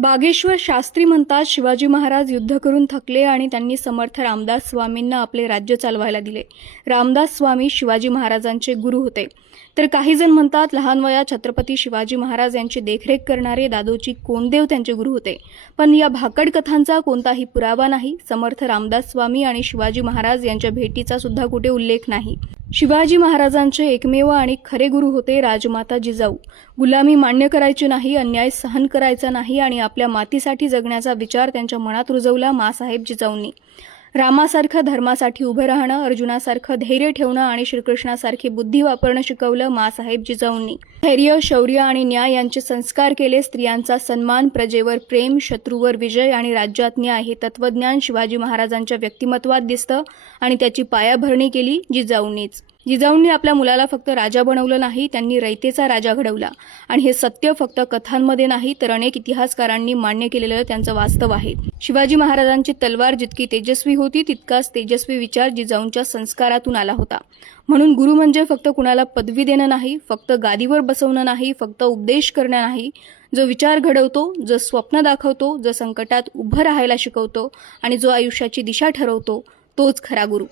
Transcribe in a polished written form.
बागेश्वर शास्त्री म्हणतात, शिवाजी महाराज युद्ध करून थकले आणि त्यांनी समर्थ रामदास स्वामींना आपले राज्य चालवायला दिले. रामदास स्वामी शिवाजी महाराजांचे गुरु होते. तर काही जण म्हणतात, लहान वयात छत्रपती शिवाजी महाराज यांची देखरेख करणारे दादोजी कोंडदेव त्यांचे गुरु होते. पण या भाकड कथांचा कोणताही पुरावा नाही. समर्थ रामदास स्वामी आणि शिवाजी महाराज यांच्या भेटीचा सुद्धा कुठे उल्लेख नाही. शिवाजी महाराजांचे एकमेव आणि खरे गुरु होते राजमाता जिजाऊ. गुलामी मान्य करायची नाही, अन्याय सहन करायचा नाही आणि आपल्या मातीसाठी जगण्याचा विचार त्यांच्या मनात रुजवला माँसाहेब जिजाऊंनी. रामासारखं धर्मासाठी उभं राहणं, अर्जुनासारखं धैर्य ठेवणं आणि श्रीकृष्णासारखी बुद्धी वापरणं शिकवलं माँसाहेब जिजाऊंनी. धैर्य, शौर्य आणि न्याय यांचे संस्कार केले. स्त्रियांचा सन्मान, प्रजेवर प्रेम, शत्रूवर विजय आणि राज्यात न्याय हे तत्वज्ञान शिवाजी महाराजांच्या व्यक्तिमत्वात दिसतं आणि त्याची पायाभरणी केली जिजाऊंनीच. जिजाऊंनी आपल्या मुलाला फक्त राजा बनवलं नाही, त्यांनी रयतेचा राजा घडवला. आणि हे सत्य फक्त कथांमध्ये नाही तर अनेक इतिहासकारांनी मान्य केलेलं त्यांचं वास्तव आहे. शिवाजी महाराजांची तलवार जितकी तेजस्वी होती, तितकाच तेजस्वी विचार जिजाऊंच्या संस्कारातून आला होता. म्हणून गुरु म्हणजे फक्त कुणाला पदवी देणं नाही, फक्त गादीवर बसवणं नाही, फक्त उपदेश करणं नाही. जो विचार घडवतो, जो स्वप्न दाखवतो, जो संकटात उभं राहायला शिकवतो आणि जो आयुष्याची दिशा ठरवतो, तोच खरा गुरु.